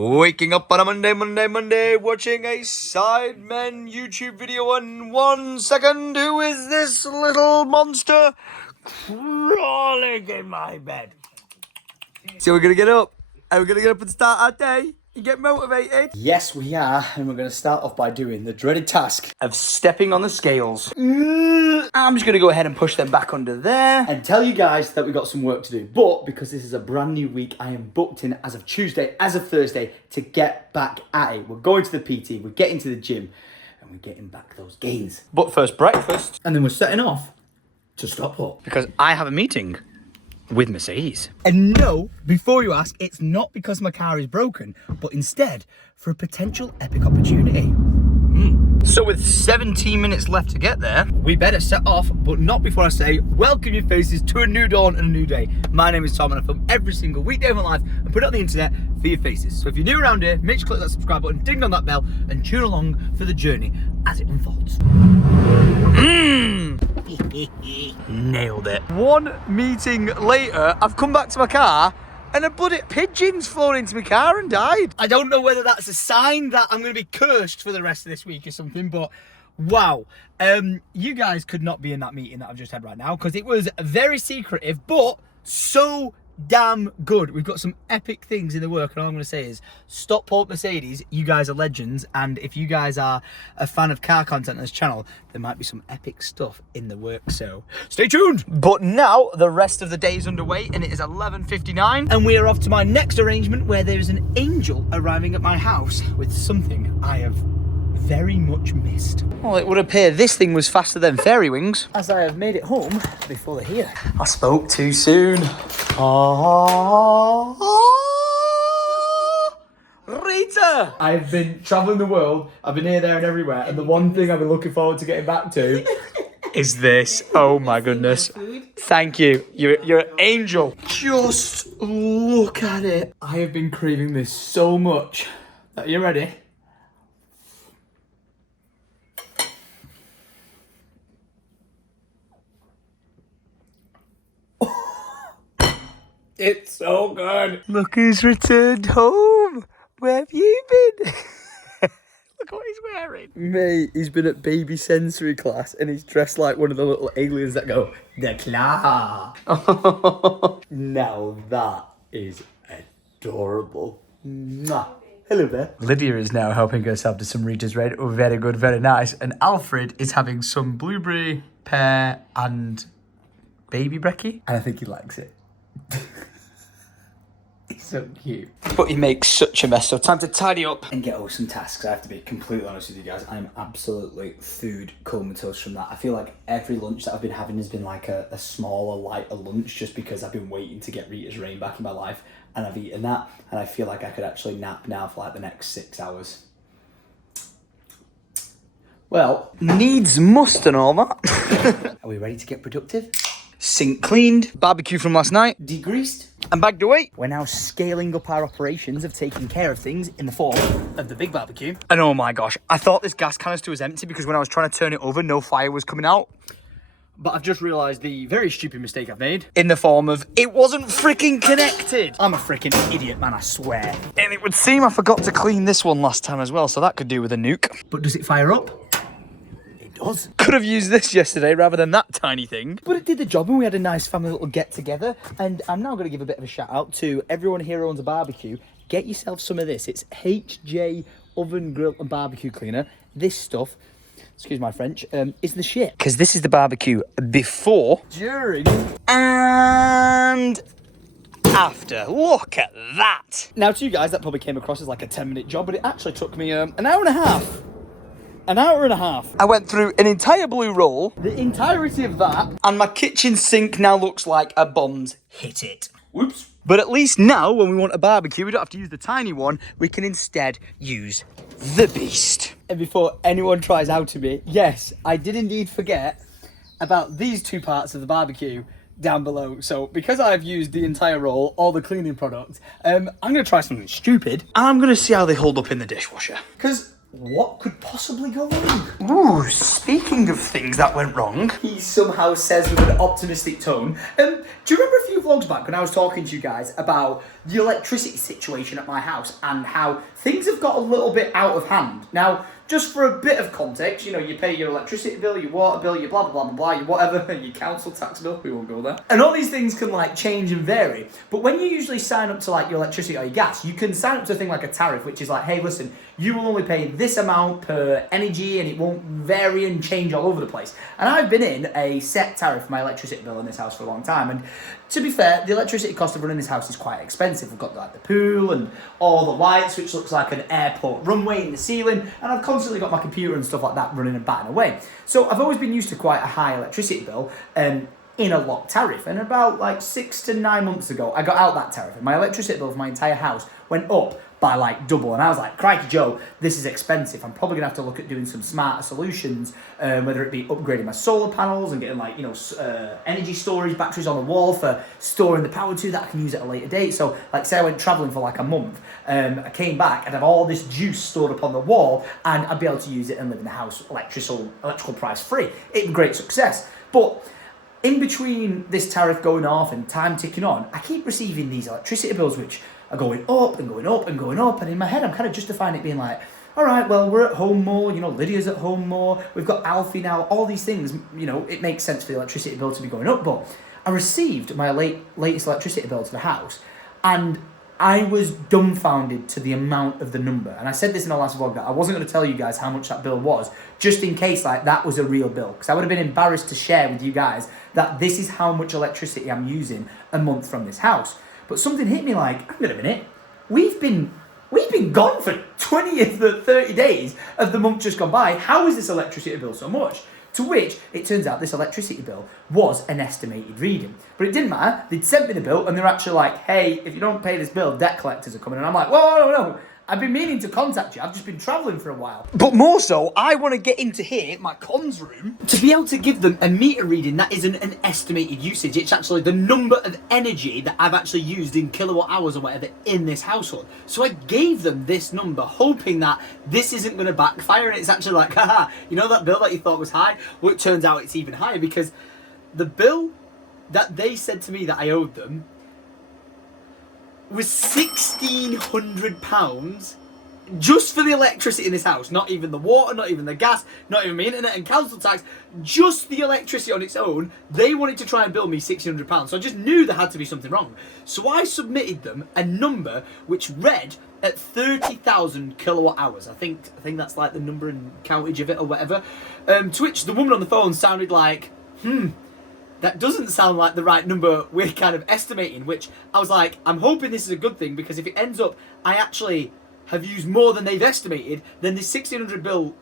Waking up on a Monday, watching a Sidemen YouTube video in 1 second. Who is this little monster crawling in my bed? So we're gonna get up, and we're gonna get up and start our day and get motivated. Yes, we are, and we're gonna start off by doing the dreaded task Of stepping on the scales. I'm just gonna go ahead and push them back under there. and tell you guys that we got some work to do. But because this is a brand new week, I am booked in as of Tuesday, as of Thursday, to get back at it. We're going to the PT, we're getting to the gym, and we're getting back those gains. But first, breakfast. And then we're setting off to Stockport. Because I have a meeting with Mercedes. And no, before you ask, it's not because my car is broken, but instead for a potential epic opportunity. So with 17 minutes left to get there, We better set off, but not before I say, welcome your faces to a new dawn and a new day. My name is Tom and I film every single weekday of my life and put it on the internet for your faces. So if you're new around here, make sure to click that subscribe button, ding on that bell, and tune along for the journey as it unfolds. nailed it. One meeting later, I've come back to my car and a bloody pigeon's flown into my car and died. I don't know whether that's a sign that I'm going to be cursed for the rest of this week or something, but wow. You guys could not be in that meeting that I've just had right now because it was very secretive, but so damn good. We've got some epic things in the work, and all I'm going to say is Stockport Mercedes, you guys are legends, and if you guys are a fan of car content on this channel, there might be some epic stuff in the work, so stay tuned. But now the rest of the day is underway and it is 11:59. And we are off to my next arrangement where there is an angel arriving at my house with something I have very much missed. Well, it would appear this thing was faster than fairy wings. As I have made it home before they're here. I spoke too soon. Rita! I've been travelling the world, I've been here, there and everywhere, and the one thing I've been looking forward to getting back to Is this? Oh my goodness. Thank you. You're an angel. just look at it. I have been craving this so much. Are you ready? It's so good. Look who's returned home. Where have you been? Look what he's wearing. Mate, he's been at baby sensory class and he's dressed like one of the little aliens that go, the claw. Now that is adorable. Mwah. Hello there. Lydia is now helping herself to some Rita's Red. Oh, very good, very nice. And Alfred is having some blueberry, pear, and baby brekkie. And I think he likes it. He's so cute. But he makes such a mess, so time to tidy up. And get over some tasks. I have to be completely honest with you guys. I'm absolutely food comatose from that. I feel like every lunch that I've been having has been like a smaller, lighter lunch just because I've been waiting to get Rita's Reign back in my life. And I've eaten that. And I feel like I could actually nap now for like the next 6 hours. Well, Needs must and all that. are we ready to get productive? Sink cleaned, barbecue from last night, Degreased? and bagged away. We're now scaling up our operations of taking care of things in the form of the big barbecue. And oh my gosh, I thought this gas canister was empty because when I was trying to turn it over, no fire was coming out. But I've just realised the very stupid mistake I've made. In the form of, it wasn't freaking connected. I'm a freaking idiot, man, I swear. And it would seem I forgot to clean this one last time as well, so that could do with a nuke. But does it fire up? It does. Could have used this yesterday rather than that tiny thing. But it did the job and we had a nice family little get together. And I'm now going to give a bit of a shout out to everyone here who owns a barbecue. Get yourself some of this. It's HYDE oven, grill and barbecue cleaner. This stuff, excuse my French, is the shit. Because this is the barbecue before, During and after. Look at that. Now to you guys, that probably came across as like a 10-minute job, but it actually took me an hour and a half. An hour and a half. I went through an entire blue roll, The entirety of that. and my kitchen sink now looks like a bomb's hit it. Whoops. But at least now, when we want a barbecue, we don't have to use the tiny one. We can instead use the beast. And before anyone tries out to me, yes, I did indeed forget about these two parts of the barbecue down below. So because I've used the entire roll, all the cleaning products, I'm going to try something stupid. I'm going to see how they hold up in the dishwasher. Because What could possibly go wrong? Ooh, speaking of things that went wrong. He somehow says with an optimistic tone. Do you remember a few vlogs back when I was talking to you guys about the electricity situation at my house and how things have got a little bit out of hand? Now, just for a bit of context, you know, you pay your electricity bill, your water bill, your blah, blah, blah, blah, blah, your whatever, your council tax bill, we won't go there. And all these things can like change and vary. But when you usually sign up to like your electricity or your gas, you can sign up to a thing like a tariff, which is like, hey, listen, you will only pay this amount per energy and it won't vary and change all over the place. And I've been in a set tariff for my electricity bill in this house for a long time. And to be fair, the electricity cost of running this house is quite expensive. We've got like the pool and all the lights, which looks like an airport runway in the ceiling. And I've constantly got my computer and stuff like that running and batting away. So I've always been used to quite a high electricity bill in a locked tariff. And about like 6 to 9 months ago, I got out that tariff. And my electricity bill for my entire house went up by like double. And I was like, crikey Joe, this is expensive. I'm probably gonna have to look at doing some smarter solutions, whether it be upgrading my solar panels and getting like, you know, energy storage batteries on the wall for storing the power to that I can use at a later date. So like say I went traveling for like a month, I came back, I'd have all this juice stored up on the wall and I'd be able to use it and live in the house electrical price free. It'd be great success. But in between this tariff going off and time ticking on, I keep receiving these electricity bills which are going up and going up and going up, and in my head I'm kind of justifying it being like, all right, well, we're at home more, you know, Lydia's at home more, we've got Alfie now, all these things, you know, it makes sense for the electricity bill to be going up. But I received my latest electricity bill to the house, and I was dumbfounded to the amount of the number. And I said this in the last vlog that I wasn't going to tell you guys how much that bill was, just in case like that was a real bill, because I would have been embarrassed to share with you guys that this is how much electricity I'm using a month from this house. But something hit me like, hang on a minute, we've been gone for 20 of the 30 days of the month just gone by. How is this electricity bill so much? To which it turns out this electricity bill was an estimated reading. But it didn't matter. They'd sent me the bill and they're actually like, hey, if you don't pay this bill, debt collectors are coming. And I'm like, whoa, no. I've been meaning to contact you. I've just been travelling for a while. But more so, I want to get into here, my cons room, To be able to give them a meter reading that isn't an estimated usage, it's actually the number of energy that I've actually used in kilowatt hours or whatever in this household. So I gave them this number, hoping that this isn't going to backfire, and it's actually like, haha, you know that bill that you thought was high? Well, it turns out it's even higher, because the bill that they said to me that I owed them was £1,600 just for the electricity in this house. Not even the water, not even the gas, not even my internet and council tax, just the electricity on its own. They wanted to try and bill me £600. So I just knew there had to be something wrong. So I submitted them a number which read at 30,000 kilowatt hours. I think that's like the number and countage of it or whatever. To which the woman on the phone sounded like, that doesn't sound like the right number we're kind of estimating, which I was like, I'm hoping this is a good thing, because if it ends up I actually have used more than they've estimated, then this 1,600 bill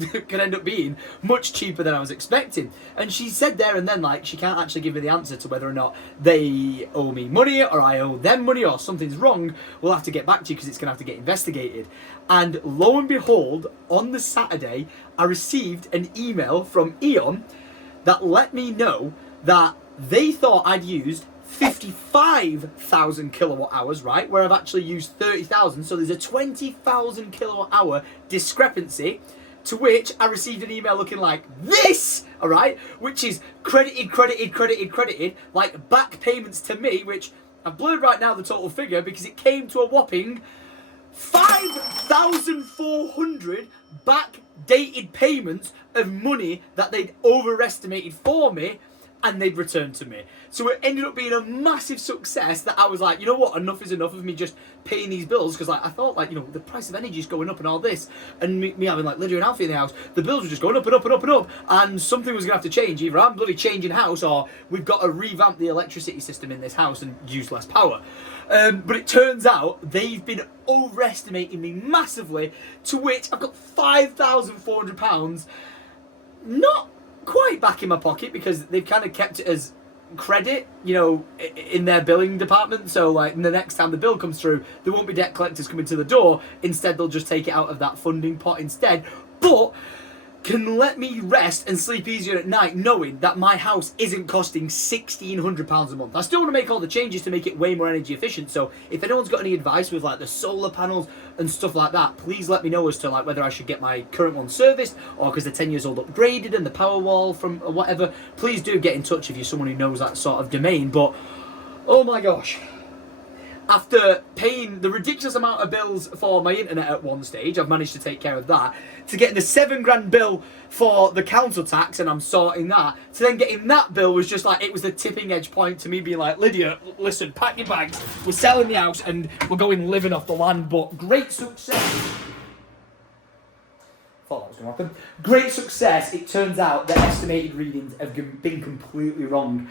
could end up being much cheaper than I was expecting. And she said there and then, like, she can't actually give me the answer to whether or not they owe me money or I owe them money or something's wrong. We'll have to get back to you because it's going to have to get investigated. And lo and behold, on the Saturday, I received an email from E.ON that let me know that they thought I'd used 55,000 kilowatt hours, right, where I've actually used 30,000. So there's a 20,000 kilowatt hour discrepancy. To which I received an email looking like this, all right, which is credited, like back payments to me, which I've blurred right now the total figure because it came to a whopping 5,400 backdated payments of money that they'd overestimated for me and they'd returned to me. So it ended up being a massive success that I was like, you know what, enough is enough of me just paying these bills, because like I thought, like, you know, the price of energy is going up and all this, and me having like Lydia and Alfie in the house, the bills were just going up and up and up and up, and something was going to have to change. Either I'm bloody changing house, or we've got to revamp the electricity system in this house and use less power. But it turns out they've been overestimating me massively, to which I've got £5,400 not quite back in my pocket, because they've kind of kept it as credit, you know, in their billing department. So like the next time the bill comes through, there won't be debt collectors coming to the door. Instead, they'll just take it out of that funding pot instead. But can let me rest and sleep easier at night knowing that my house isn't costing £1,600 a month. I still want to make all the changes to make it way more energy efficient, so if anyone's got any advice with like the solar panels and stuff like that, please let me know as to like whether I should get my current one serviced or because they're 10 years old upgraded and the power wall from whatever. Please do get in touch if you're someone who knows that sort of domain. But oh my gosh, after paying the ridiculous amount of bills for my internet at one stage, I've managed to take care of that, to getting the £7 bill for the council tax, and I'm sorting that, to then getting that bill was just like, it was the tipping edge point to me being like, Lydia, listen, pack your bags, we're selling the house and we're going living off the land. But great success. Thought that was going to happen. Great success. It turns out the estimated readings have been completely wrong.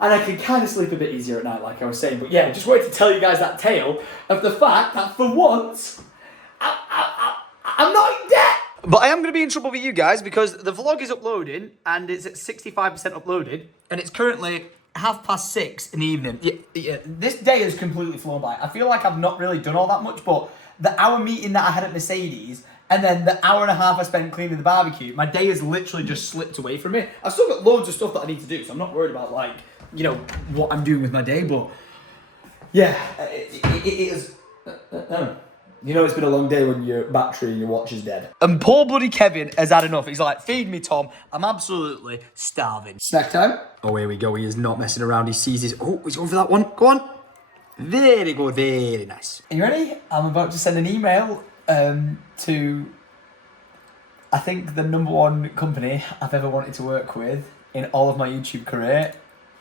And I can kind of sleep a bit easier at night, like I was saying. But yeah, just wanted to tell you guys that tale of the fact that for once, I'm not in debt. But I am going to be in trouble with you guys because the vlog is uploading and it's at 65% uploaded and it's currently 6:30 in the evening. Yeah, this day has completely flown by. I feel like I've not really done all that much, but the hour meeting that I had at Mercedes and then the hour and a half I spent cleaning the barbecue, my day has literally just slipped away from me. I've still got loads of stuff that I need to do, so I'm not worried about like, you know, what I'm doing with my day, but yeah, it is. You know it's been a long day when your battery and your watch is dead. And poor bloody Kevin has had enough. He's like, feed me, Tom. I'm absolutely starving. Snack time? Oh, here we go. He is not messing around. He sees his... Oh, he's going for that one. Go on. Very good. Very nice. Are you ready? I'm about to send an email to, I think, the #1 company I've ever wanted to work with in all of my YouTube career.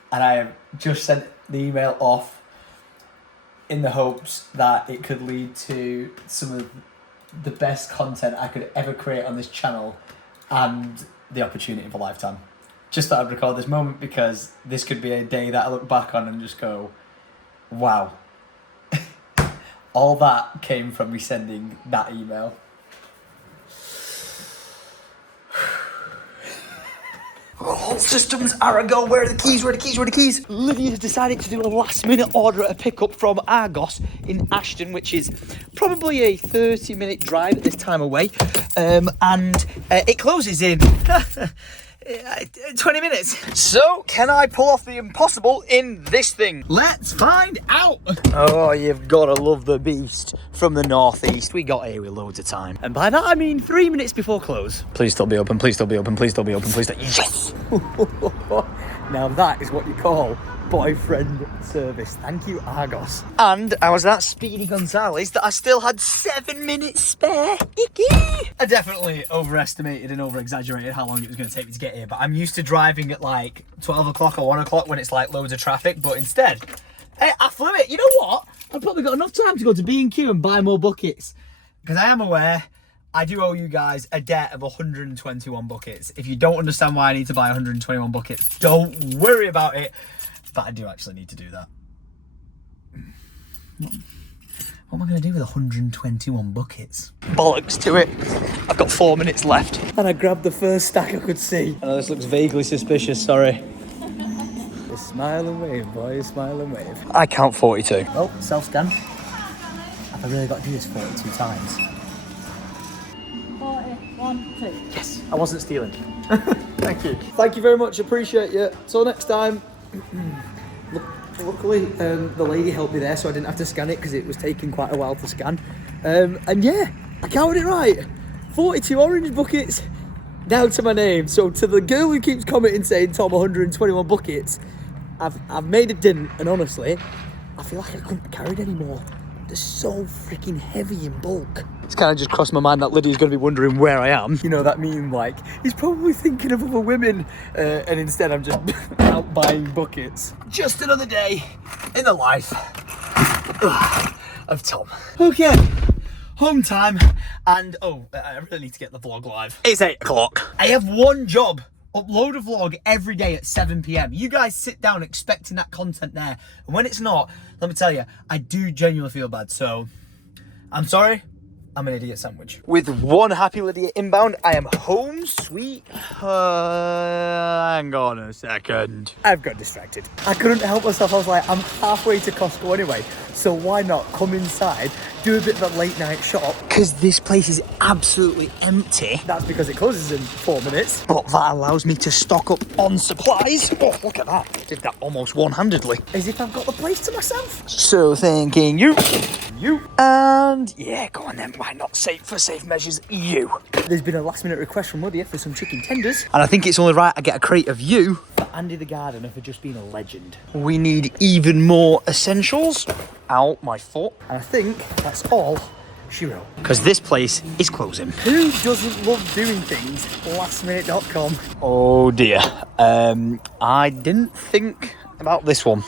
And I have just sent the email off in the hopes that it could lead to some of the best content I could ever create on this channel and the opportunity of a lifetime. Just thought I'd record this moment because this could be a day that I look back on and just go, wow. All that came from me sending that email. All systems are a go. Where are the keys? Where are the keys? Where are the keys? Lydia's decided to do a last-minute order at a pickup from Argos in Ashton, which is probably a 30-minute drive at this time away. And it closes in 20 minutes. So, can I pull off the impossible in this thing? Let's find out. Oh, you've got to love the beast from the northeast. We got here with loads of time. And by that, I mean 3 minutes before close. Please still be open. Please still be open. Please still be open. Please still... Yes! Now that is what you call boyfriend service. Thank you, Argos. And I was that Speedy Gonzales that I still had 7 minutes spare. I definitely overestimated and over-exaggerated how long it was going to take me to get here, but I'm used to driving at like 12 o'clock or 1 o'clock when it's like loads of traffic, but instead, I flew it. You know what? I've probably got enough time to go to B&Q and buy more buckets, because I am aware I do owe you guys a debt of 121 buckets. If you don't understand why I need to buy 121 buckets, don't worry about it. But I do actually need to do that. What am I going to do with 121 buckets? Bollocks to it. I've got 4 minutes left. And I grabbed the first stack I could see. I know this looks vaguely suspicious, sorry. Just smile and wave, boy, smile and wave. I count 42. Oh, self-scan. Have I really got to do this 42 times? 41, 2. Yes, I wasn't stealing. Thank you. Thank you very much, appreciate you. Till next time. Luckily, the lady helped me there, so I didn't have to scan it because it was taking quite a while to scan. And yeah, I counted it right. 42 orange buckets down to my name. So to the girl who keeps commenting saying, Tom, 121 buckets, I've made a dent, and honestly, I feel like I couldn't be carried anymore. They're so freaking heavy in bulk. It's kind of just crossed my mind that Lydia's going to be wondering where I am. You know that meme, like, he's probably thinking of other women, and instead I'm just out buying buckets. Just another day in the life of Tom. Okay, home time, and I really need to get the vlog live. It's 8 o'clock. I have one job. Upload a vlog every day at 7 PM. You guys sit down expecting that content there. And when it's not, let me tell you, I do genuinely feel bad. So, I'm sorry. I'm an idiot sandwich. With one happy Lydia inbound, I am home sweet. Hang on a second. I've got distracted. I couldn't help myself. I was like, I'm halfway to Costco anyway. So why not come inside, do a bit of a late night shop. Because this place is absolutely empty. That's because it closes in 4 minutes. But that allows me to stock up on supplies. Oh, look at that. Did that almost one-handedly. As if I've got the place to myself. So thanking you. And yeah, go on then. Why not for safe measures, you. There's been a last minute request from Lydia for some chicken tenders. And I think it's only right I get a crate of you. For Andy the Gardener for just being a legend. We need even more essentials. Ow, my foot. And I think that's all she wrote. Because this place is closing. Who doesn't love doing things? Lastminute.com. Oh dear. I didn't think about this one.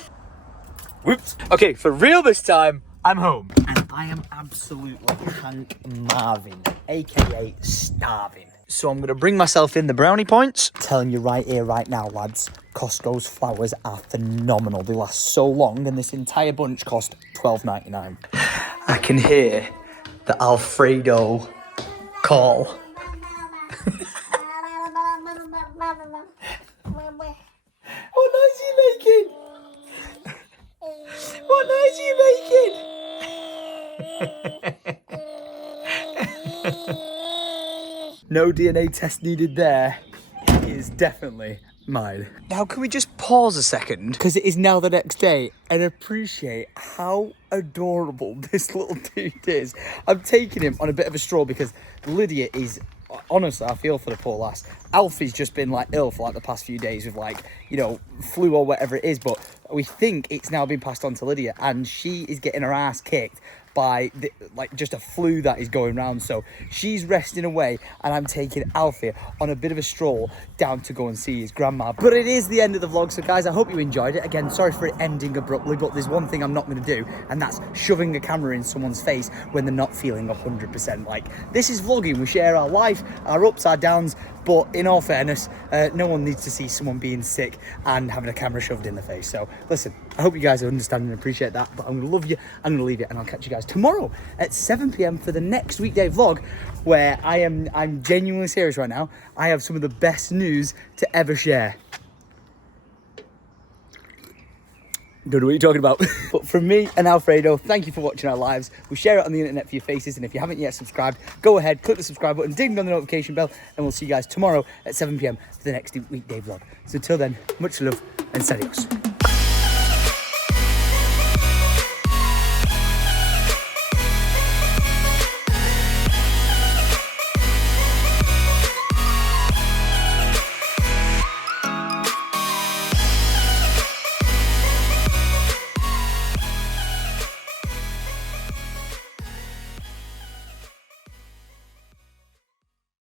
Whoops. Okay, for real this time, I'm home. And I am absolutely Hank Marvin, aka starving. So I'm gonna bring myself in the brownie points. Telling you right here, right now, lads, Costco's flowers are phenomenal. They last so long, and this entire bunch cost $12.99. I can hear the Alfredo call. What noise are you making? What noise are you making? No DNA test needed there. It is definitely mine. Now, can we just pause a second? Because it is now the next day and appreciate how adorable this little dude is. I'm taking him on a bit of a stroll because Lydia is... Honestly, I feel for the poor lass. Alfie's just been like ill for like the past few days with like, you know, flu or whatever it is. But we think it's now been passed on to Lydia and she is getting her ass kicked by like just a flu that is going round. So she's resting away and I'm taking Alfie on a bit of a stroll down to go and see his grandma. But it is the end of the vlog, so guys, I hope you enjoyed it. Again, sorry for it ending abruptly, but there's one thing I'm not going to do, and that's shoving a camera in someone's face when they're not feeling 100%. Like, this is vlogging, we share our life, our ups, our downs, but in all fairness, no one needs to see someone being sick and having a camera shoved in the face. So listen, I hope you guys understand and appreciate that, but I'm gonna love you, I'm gonna leave it, and I'll catch you guys tomorrow at 7 p.m. for the next weekday vlog, where I'm genuinely serious right now. I have some of the best news to ever share. Don't know what you're talking about. But from me and Alfredo, thank you for watching our lives. We share it on the internet for your faces, and if you haven't yet subscribed, go ahead, click the subscribe button, ding on the notification bell, and we'll see you guys tomorrow at 7 p.m. for the next weekday vlog. So until then, much love and adios.